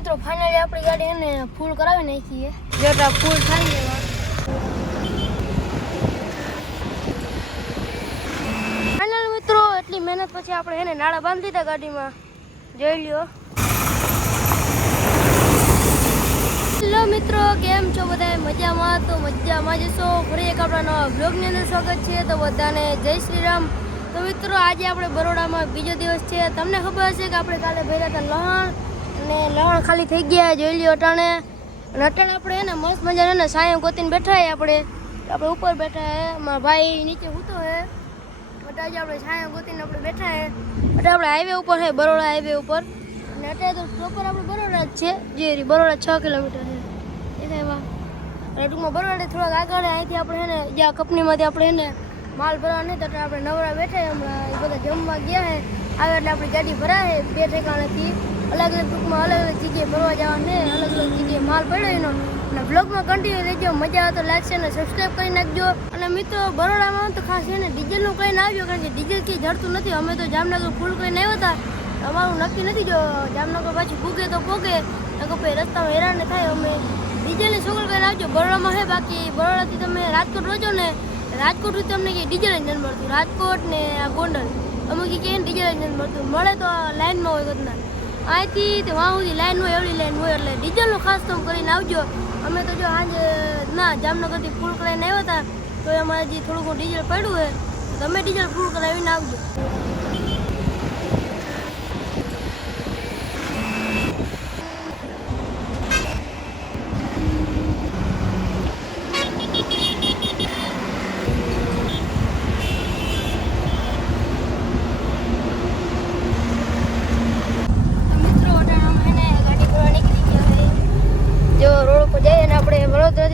મિત્રો ફાઇનલી આપણી ગાડી એને ફૂલ કરાવી નાખી છે. જેટલા ફૂલ થાય એવા ફાઇનલ મિત્રો એટલી મહેનત પછી આપણે એને નાળા બાંધી દીધા ગાડીમાં. જોઈ લ્યો. હેલો મિત્રો, કેમ છો બધા? મજામાં? તો મજામાં જશો. ફરી એક આપણા નવા બ્લોગની અંદર સ્વાગત છે. તો બધાને જય શ્રી રામ. તો મિત્રો આજે આપણે બરોડામાં બીજો દિવસ છે. તમને ખબર હશે કે આપણે કાલે ભર્યા હતા લહણ, અને લહણ ખાલી થઈ ગયા. જોઈ લ્યો અટાણે. અને અટાણે આપણે એને મસ્ત મજાને સાયો ગોતીને બેઠા આપણે ઉપર બેઠા હે. મારા ભાઈ નીચે સૂતો હે. આજે આપણે સાયો ગોતીને આપણે બેઠા હે. એટલે આપણે હાઈવે ઉપર છે, બરોડા હાઈવે ઉપર. અને અત્યારે તો પ્રોપર આપણે બરોડા જ છે. જે બરોડા 6 કિલોમીટર છે એમાં. અને ટૂંકમાં બરોડા થોડાક આગળ અહીંથી આપણે એને જ્યાં કંપનીમાંથી આપણે એને માલ ભરવા નહીં, તો આપણે નવરા બેઠા હમણાં. એ બધા જમવા ગયા છે. આવે એટલે આપણી ગાડી ભરાય 2 ઠેકાણેથી. અલગ અલગ ટૂંકમાં અલગ અલગ જગ્યાએ ભરવા જવાને, અલગ અલગ જગ્યાએ માલ પડ્યો એનો. અને બ્લોગમાં કન્ટિન્યુ રહેજો. મજા આવે તો લાઈક છે અને સબસ્ક્રાઈબ કરી નાખજો. અને મિત્રો બરોડામાં તો ખાસ એને ડીઝલનું કહીને આવ્યો, કારણ કે ડીઝલ કંઈ જડતું નથી. અમે તો જામનગર ફૂલ કરીને આવ્યા હતા. અમારું નક્કી નથી, જો જામનગર પાછું પૂગે તો પોગે, નકર પછી રસ્તામાં હેરાન થાય. અમે ડીઝલની સગવડ કરીને આવજો. બરોડામાં છે, બાકી બરોડાથી તમે રાજકોટ રોજો ને, રાજકોટથી તમને કંઈ ડીઝલ જ નથી મળતું. રાજકોટ ને આ ગોંડલ અમે કંઈ ડીઝલ જ નથી મળતું. મળે તો લાઇનમાં હોય કદના. અહીંથી તો વાં સુધી લાઈન હોય, એવડી લાઈન હોય. એટલે ડીઝલનું ખાસ તો કરીને આવજો. અમે તો જો સાંજે ના જામનગરથી ફૂલ કરાવીને આવ્યા હતા, તો અમારે હજી થોડુંક ડીઝલ પડ્યું હોય. તમે ડીઝલ ફૂલ કરાવીને આવજો.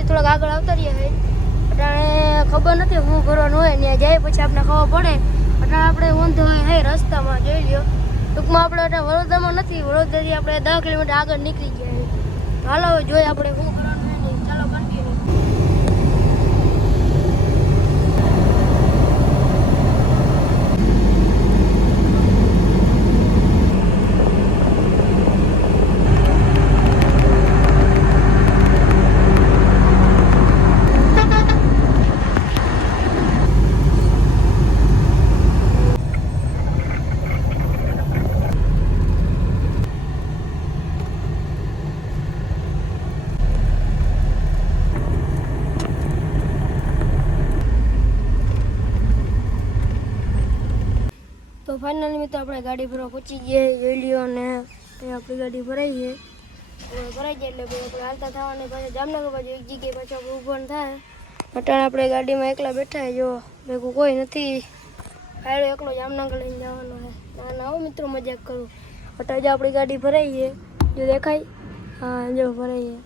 થોડાક આગળ આવતા રહ્યા છે. અટાણે ખબર નથી શું કરવાનું હોય. ત્યાં જાય પછી આપણે ખબર પડે. અટાણે આપણે ઊંધો હોય રસ્તામાં. જોઈ લ્યો. ટૂંકમાં આપણે અટાણે વડોદરામાં નથી, વડોદરાથી આપણે 10 કિલોમીટર આગળ નીકળી ગયા છે. હાલો જોઈએ આપણે શું કરવાનું હોય નહીં. ચાલો કન્ટિન્યુ. તો ફાઇનલી મિત્રો આપણે ગાડી ભરવા પહોંચી ગયા. જોઈ લ્યો. અને આપણી ગાડી ભરાઈ છે. ભરાઈ જાય એટલે આપણે હાલતા થવાને પાછા જામનગર બાજુ એક જગ્યાએ પાછું આપણે ઊભો થાય. અટાણે આપણે ગાડીમાં એકલા બેઠા જો ભેગું કોઈ નથી. હાઈડો એકલો જામનગર લઈને જવાનો છે. ના ના આવો મિત્રો, મજાક કરું. અટાણે જો આપણી ગાડી ભરાઈ છે. જો દેખાય? હા જો ભરાઈ છે.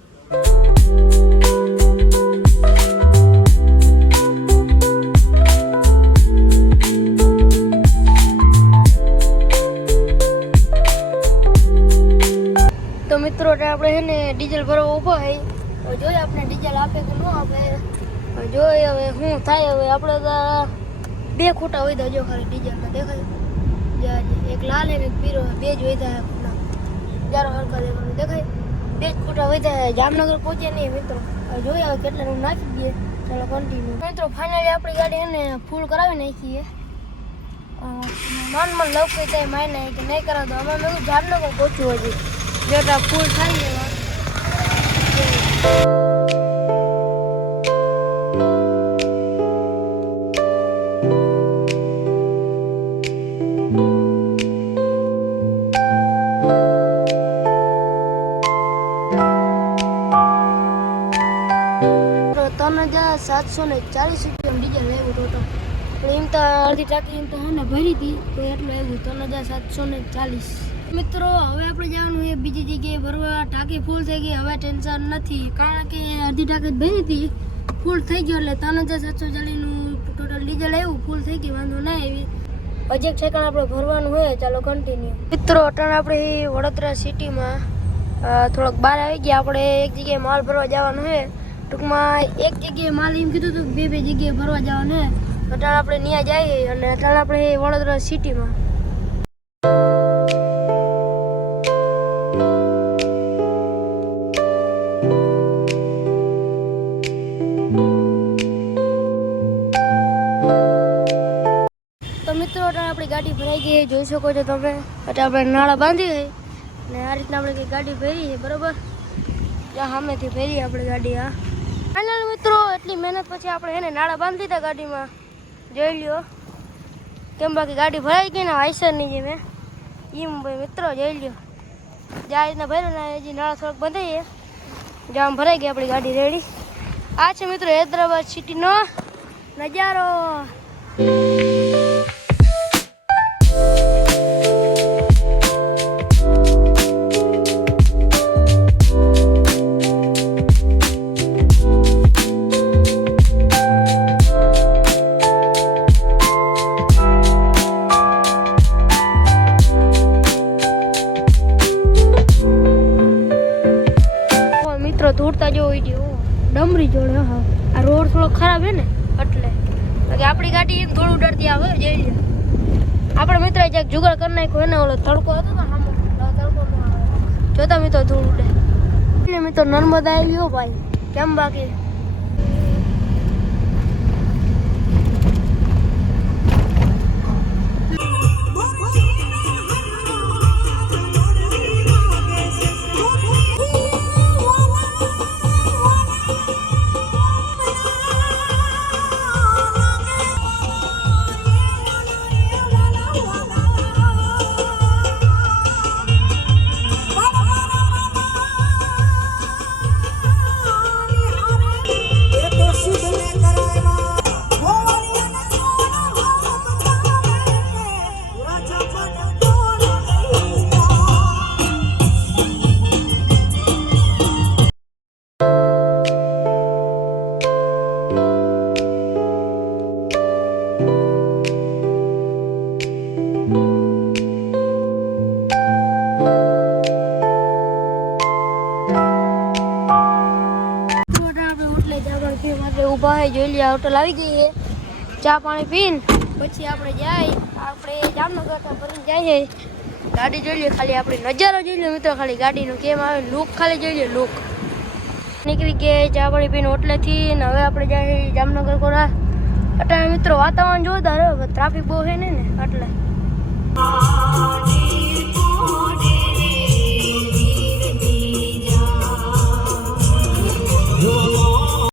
તો મિત્રો આપણે છે ને ડીઝલ ભરવા ઊભો હોય. જોઈએ આપણે ડીઝલ આપે કે ન આપે. જોઈએ હવે શું થાય. હવે આપણે તો 2 ખૂટા હોય જો ખાલી ડીઝલના. દેખાય? એક લાલ અને એક પીરો, 2 જ હોય ખૂટા. જારો હરખા દેખાય. દેખાય? 2 જ ખૂટા હોય. જામનગર પહોંચે નહીં મિત્રો. જોઈએ હવે કેટલા નાખી દઈએ. ચાલો કન્ટિન્યુ. મિત્રો ફાઇનલી આપણી ગાડી એને ફૂલ કરાવી નાખી છે. મન લવ કઈ થાય માય નહીં કે નહીં કરાવતો. અમે મેં જામનગર પહોંચ્યું હજી. જેટલા ફૂલ થાય એવા. ₹3,740 ડીઝલ લેવું ટોટલ. પણ એમ તો અડધી ટાંકી એમ તો હા ભરી હતી, તો એટલું આવ્યું 3,740. મિત્રો હવે આપણે જવાનું છે બીજી જગ્યાએ ભરવા. ટાંકી ફૂલ થઈ ગઈ, હવે ટેન્શન નથી, કારણ કે અડધી ટાંકી ભરી હતી, ફૂલ થઈ ગયો. એટલે 3,740નું ટોટલ ડીઝલ આવ્યું. ફૂલ થઈ ગઈ, વાંધો ના આવી. હજી એક ઠેકાણ આપણે ભરવાનું હોય. ચાલો કન્ટિન્યુ. મિત્રો અટાણે આપણે વડોદરા સિટીમાં થોડોક બહાર આવી ગયા. આપણે એક જગ્યાએ માલ ભરવા જવાનું છે. ટૂંકમાં એક જગ્યાએ માલ એમ કીધું હતું 2 જગ્યાએ ભરવા જવાનું છે. અટાણે આપણે ત્યાં જઈએ. અને અટાણે આપણે વડોદરા સિટીમાં ભરાઈ ગઈ જોઈ શકો છો તમે. એટલે આપણે નાળા બાંધી ગઈ ને આ રીતના આપણે કંઈક ગાડી ભરી છે બરાબર. ત્યાં સામેથી ભરી આપણે ગાડી. આ ફાઇનલ મિત્રો એટલી મહેનત પછી આપણે એને નાળા બાંધી દીધા ગાડીમાં. જોઈ લ્યો કેમ બાકી ગાડી ભરાઈ ગઈ ને આઈસરની જે મેં એમ ભાઈ મિત્રો જોઈ લ્યો. જ્યાં રીતના ભર્યો ને હજી નાળા થોડાક બંધાઈએ જ્યાં ભરાઈ ગઈ આપણી ગાડી રેડી. આ છે મિત્રો હૈદરાબાદ સિટીનો નજારો. ધૂળતા જેવો હોય છે ડમરી જોડે. હા આ રોડ થોડો ખરાબ છે ને એટલે બાકી આપણી ગાડી એમ ધૂળ ઉડતી આવે. જોઈ લે આપણે મિત્ર જ્યાંક જુગાડ કરી નાખ્યો એને ઓલો તડકો હતો ને સામો તડકો જોતા મિત્રો ધૂળ ઉડે. એટલે મિત્રો નર્મદા આવ્યો ભાઈ કેમ બાકી. ઊભા હે જોઈ લે હોટલ આવી ગઈ છે. ચા પાણી પીને પછી આપણે જામનગર ભરીને જઈએ. ગાડી જોઈ લે ખાલી આપણી નજારો જોઈ લે મિત્રો. ખાલી ગાડીનો કેમ આવે લુક ખાલી જોઈ લે લુક. નીકળી ગયા ચા પાણી પીને હોટલેથી ને હવે આપણે જઈએ જામનગર કોરા. એટલે મિત્રો વાતાવરણ જોરદાર ટ્રાફિક બહુ છે ને એટલે